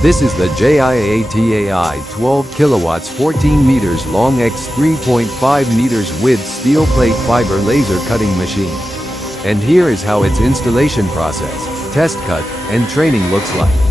This is the Jiatai 12kW 14 meters long x 3.5 meters width steel plate fiber laser cutting machine. And here is how its installation process, test cut, and training looks like.